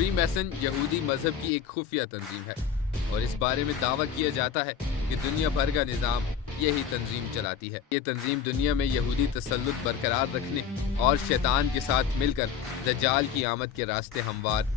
Free मैसन यहूदी मजहब की एक खुफिया तंजीम है और इस बारे में दावा किया जाता है कि दुनिया भर का निज़ाम यही तंजीम चलाती है। ये तंजीम दुनिया में यहूदी तसल्लुत बरकरार रखने और शैतान के साथ मिलकर दज्जाल की आमद के रास्ते हमवार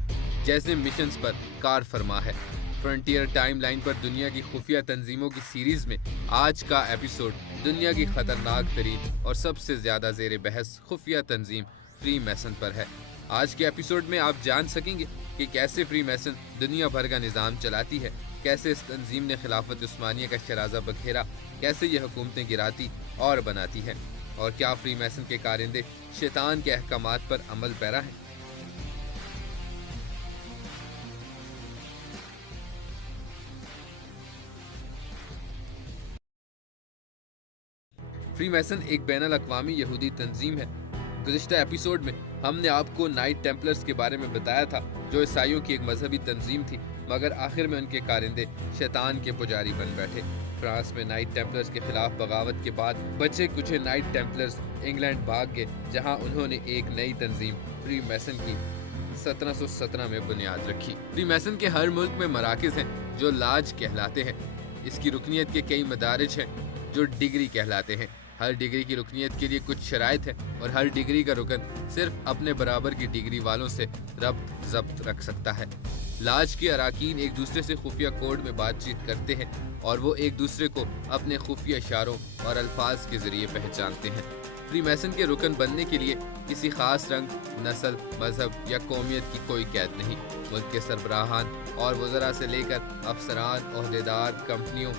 जैसे मिशंस पर कार फरमा है। फ्रंटियर टाइम लाइन पर दुनिया की खुफिया तंजीमों की सीरीज में आज का एपिसोड दुनिया की खतरनाक तरीन और सबसे ज्यादा जेर बहस खुफिया तंजीम फ्री मैसन पर है। आज के एपिसोड में आप जान सकेंगे कि कैसे फ्री मैसन दुनिया भर का निज़ाम चलाती है, कैसे इस तंजीम ने खिलाफत उस्मानिया का शराजा बखेरा, कैसे ये हुकूमतें गिराती और बनाती है, और क्या फ्री मैसन के कारिंदे शैतान के अहकामात पर अमल पैरा हैं। फ्री मैसन एक बैनुल अक़वामी यहूदी तंजीम है। गुज़िश्ता एपिसोड में हमने आपको नाइट टेम्पलर्स के बारे में बताया था, जो ईसाइयों की एक मजहबी तंजीम थी, मगर आखिर में उनके कारिंदे शैतान के पुजारी बन बैठे। फ्रांस में नाइट टेम्पलर्स के खिलाफ बगावत के बाद बचे कुछ नाइट टेम्पलर्स इंग्लैंड भाग गए, जहां उन्होंने एक नई तंजीम फ्री मैसन की 1717 में बुनियाद रखी। फ्री मैसन के हर मुल्क में मराकिज हैं जो लाज कहलाते हैं। इसकी रुकनियत के कई मदारिज हैं जो डिग्री कहलाते हैं। हर डिग्री की रुकनियत के लिए कुछ शराइत है और हर डिग्री का रुकन सिर्फ अपने बराबर की डिग्री वालों से रब्त ज़ब्त रख सकता है। लाज के अराकीन एक दूसरे से खुफिया कोड में बातचीत करते हैं और वो एक दूसरे को अपने खुफिया इशारों और अल्फाज के जरिए पहचानते हैं। फ्री मैसन के रुकन बनने के लिए किसी खास रंग, नस्ल, मजहब या कौमियत की कोई कैद नहीं। मुल्क के सरबराहान और वज़रा से लेकर अफसरान, ओहदेदार, कंपनियों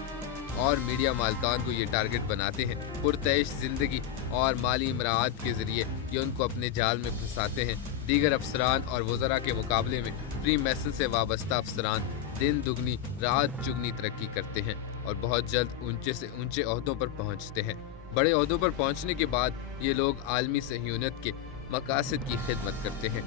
और मीडिया मालकान को ये टारगेट बनाते हैं। पुरतैश जिंदगी और माली इमरात के जरिए ये उनको अपने जाल में फंसाते हैं। दीगर अफसरान और वज़रा के मुकाबले में फ्री मैसन से वाबस्ता अफसरान दिन दुगनी रात चुगनी तरक्की करते हैं और बहुत जल्द ऊंचे से ऊंचे ओहदों पर पहुंचते हैं। बड़े ओहदों पर पहुंचने के बाद ये लोग आलमी सहयूनियत के मकासद की खिदमत करते हैं।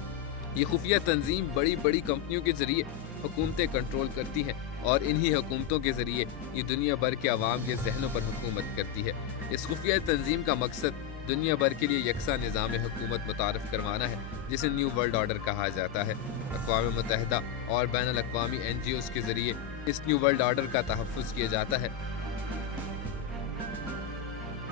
ये खुफिया तंजीम बड़ी बड़ी कंपनियों के जरिए हुकूमतें कंट्रोल करती हैं और इन्हीं हुकूमतों के जरिए ये दुनिया भर के अवाम के जहनों पर हुकूमत करती है। इस खुफिया तंजीम का मकसद दुनिया भर के लिए यकसा निज़ाम हुकूमत मुतारफ़ करवाना है, जिसे न्यू वर्ल्ड ऑर्डर कहा जाता है। अक़वाम मुत्तहिदा और बैनुल अक़वामी NGOs के जरिए इस न्यू वर्ल्ड ऑर्डर का तहफ़्फ़ुज़ किया जाता है।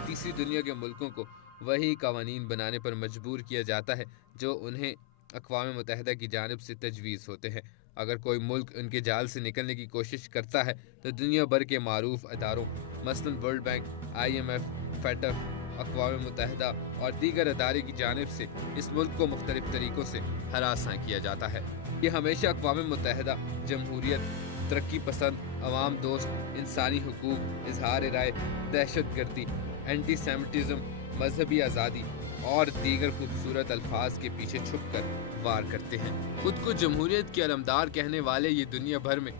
तीसरी दुनिया के मुल्कों को वही कवानीन बनाने पर मजबूर किया जाता है जो उन्हें अक़वाम मुत्तहिदा की जानिब से तजवीज़ होते हैं। अगर कोई मुल्क उनके जाल से निकलने की कोशिश करता है तो दुनिया भर के मारूफ अदारों मसलन वर्ल्ड बैंक, IMF, FATF, अक़वाम मुत्तहिदा और दीगर अदारे की जानिब से इस मुल्क को मुख्तलिफ तरीक़ों से हरासा किया जाता है। ये हमेशा अक़वाम मुत्तहिदा जमहूरियत, तरक्की पसंद, अवाम दोस्त, इंसानी हुकूक, इजहार राय, दहशत गर्दी, एंटी सेमिटिज़म, मजहबी आज़ादी और दीगर खूबसूरत अल्फाज के पीछे छुप कर वार करते हैं। खुद को जमहूरियत के अलमदार कहने वाले ये दुनिया भर में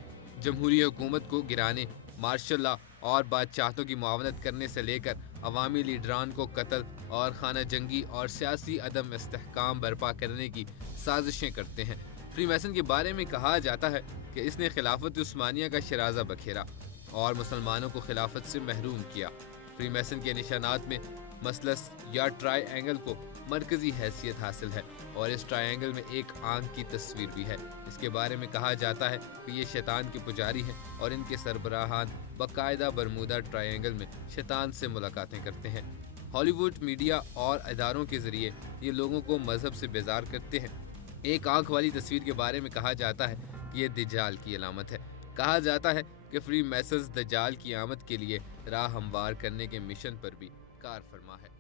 जमहूरी हुकूमत को गिराने, मार्शल लॉ और बादशाहतों की मुआवनत करने से लेकर अवामी लीडरान को कत्ल और खाना जंगी और सियासी अदम इस्तेहकाम बर्पा करने की साजिशें करते हैं। फ्री मैसन के बारे में कहा जाता है कि इसने खिलाफत उस्मानिया का शराजा बखेरा और मुसलमानों को खिलाफत से महरूम किया। फ्री मैसन के निशानात में मसलस या ट्राई एंगल को मरकजी हैसियत हासिल है और इस ट्रायंगल में एक आंख की तस्वीर भी है। इसके बारे में कहा जाता है कि ये शैतान के पुजारी हैं और इनके सरबराहान बाकायदा बरमूदा ट्रायंगल में शैतान से मुलाकातें करते हैं। हॉलीवुड मीडिया और इदारों के जरिए ये लोगों को मजहब से बेजार करते हैं। एक आंख वाली तस्वीर के बारे में कहा जाता है कि ये दज्जाल की अलामत है। कहा जाता है कि फ्री मैसन्स दज्जाल की आमद के लिए राह हमवार करने के मिशन पर भी कार फरमा है।